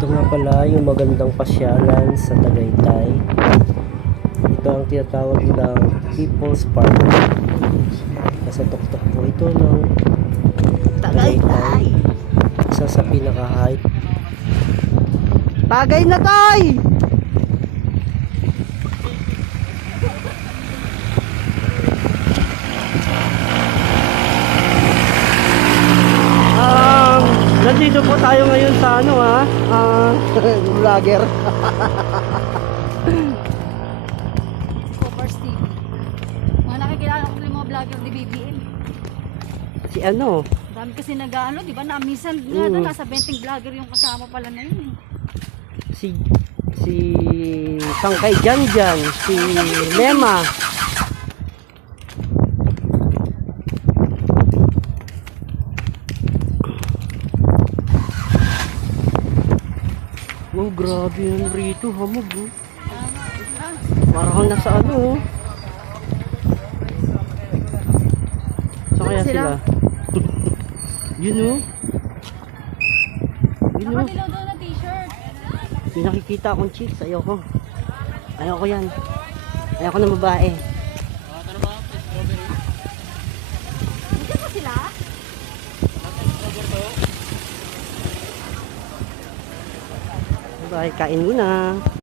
Ito nga pala yung magandang pasyalan sa Tagaytay. Ito ang tinatawag nilang People's Park. Nasa tuktok po ito ng Tagaytay. Isa sa pinaka-height. Tagay na tay! Nandito po tayo ngayon sa ano Vlogger. Covers TV. Mga nakikilala ko yung mga vlogger ni BBM. si ano? Dami kasi nag-ano, di ba? Na minsan nga doon nasa 20 vlogger yung kasama pala na yun. Si Sangkay Janjan, si Lema. Oh, grabe yun rito, hamog oh. Parang nasa ano oh. Saan kaya sila? Yun oh. Yun oh. Nakadilaw daw na t-shirt. May nakikita akong chicks, ayoko. Ayoko yan. Ayoko na babae. Hindi ba sila? Bye, kain muna.